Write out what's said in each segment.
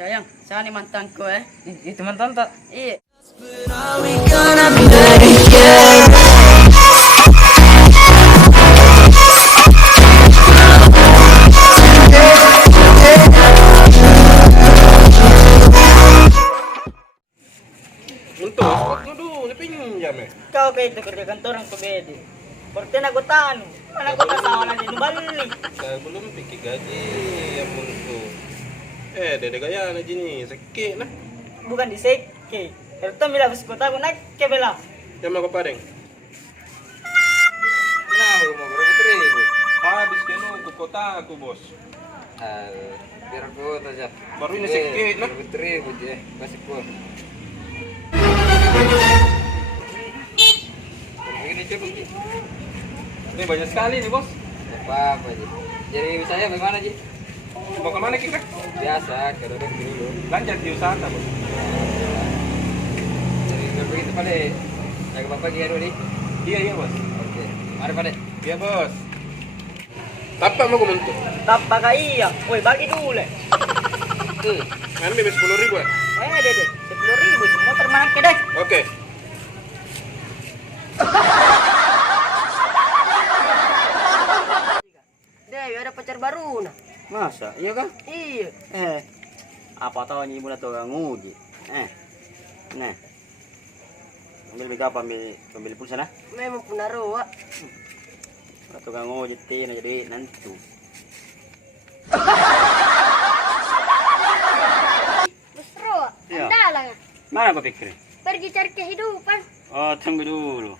Sayang, sana nih mantanku Itu mantan tak? Iya. Untuk waktu dulu pinjam ya. Kau kayak itu kerja kantoran ku bedi. Pertena aku tanu, mana aku tasawalan di balik. Saya belum pikir gaji yang untuk. Dede gaya na jini sakit nah. Bukan di seke. Erto mila bus kota aku naik ke bela. Yang mau kepadeng. Kenapa mau berapa ribu? Habis kenu ke kota aku bos. Biar aku aja. Baru ini sakit nah. Berapa ribu ya? Kasih gua. Begini cukup. Ini banyak sekali nih bos. Apa Ji? Jadi saya bagaimana Ji? Mau kemana kita? Biasa, kalau dulu. Lanjut di usaha bos. Jadi begitu pada jaga bapak dia dulu nih. Iya bos. Oke. Mari pada. Iya bos. Apa mau komentar? Tapa ka iya. Woi, bagi dulu. Kan bebas 10.000 ya? Dede, 10.000 cuma motor mana ke deh. Oke. Dewi ada pacar baru nah. Masa? Iya kah? Iya. Apa tahu ini ibu na tukang uji. Nah. Ambil apa? Ambil pulsa na? Memang penaruh. Tukang uji tina jadi nanti. Bustro, Iya. andalang. Mana kau pikir? Pergi cari kehidupan. Oh, tunggu dulu.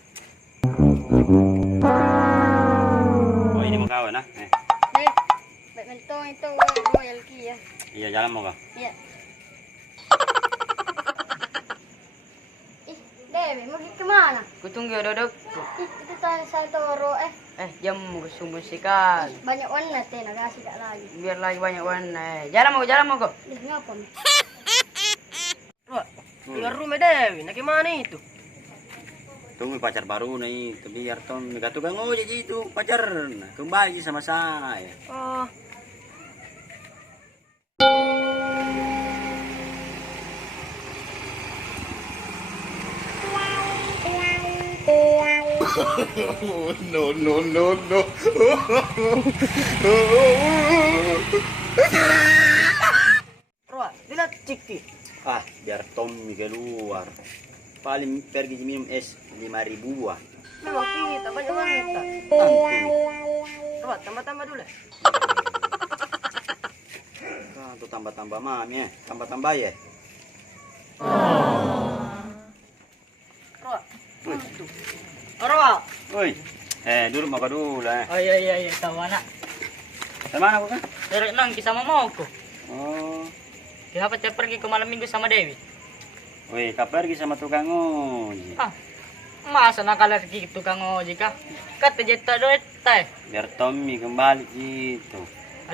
Oh, ini mau kawan ah? Deh, badminton itu Royal Kia. Iya, jalan mau kah? Iya. Dewi, mau pergi kemana? Kutunggu dodok. Itu tanya Saltoro, Jam sungguh sekali. banyak warna teh, nagasi tak lagi. Biar lagi banyak warna. Jalan mau kok. Deh, ngapa nih? Tinggal rumah Dewi, nah gimana itu? Tunggu pacar baru nih, itu biar Tom nggak tukang ojek itu pacar. Nah, kembali sama saya. Oh. No. Roa, lihat ciki. Biar Tommy keluar. Paling pergi minum es 5.000-an. Memang kita banyak wanita. Roa, tambah dulu. Tuh tambah-tambah mami ya. Tambah-tambah ya. Roa. Roa. Woi. Duduk makan dulu Oh iya, tahu anak. Mana aku kan? Dari nang sama mauku. Oh. Kenapa saya pergi ke malam minggu sama Dewi? Woi, kau pergi sama tukang ojek. Masa nakal lagi tukang ojek kah? Kata jeta duit teh. Biar Tommy kembali gitu.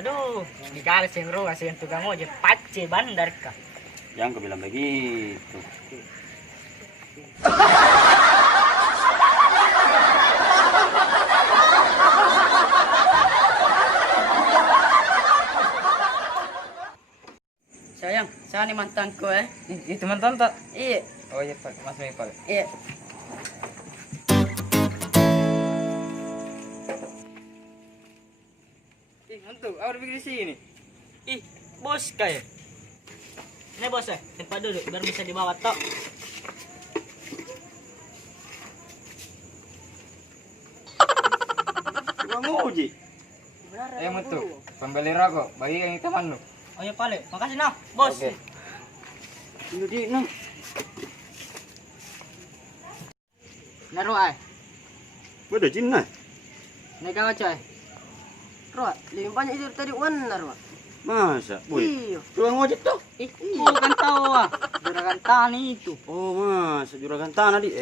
Aduh, dikali sing ruas yang tukang ojek pace bandar kah? Yang kau bilang begitu. Sayang, sana nih mantanku Itu mantan tak? Iya. Oh iya Pak, Mas Pak. Iya. Untuk, aku pergi di sini. Bos kayak. Ini bos tempat duduk biar bisa dibawa tok. Tukang ojek. Mutu, pembeli rokok, bagi yang teman lu. Oh ya pale, makasih nah, bos. Oke. Jadi nang. Naruh Beda jinna. Nega coy. Roa, lebih banyak itu tadi warna Roa. Masa? Woi. Iya. Tukang ojek tuh. Bukan tahu juragan tani itu. Oh, masa juragan tanah di.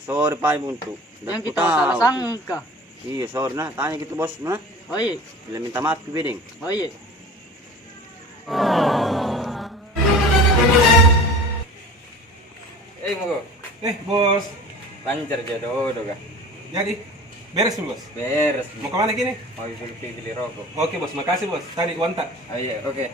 Sorry Pak Buntu. Yang kita salah sangka. Iya, sorry nah. Tanya gitu bos, nah. Oh iya. Bila minta maaf ke bedeng. Oh iya. Mogo. Bos. Lancar jodoh kah? Jadi beres dulu bos. Beres. Mau kemana gini? Mau beli rokok. Oke bos, makasih bos. Tadi kontak. Oh iya, oke.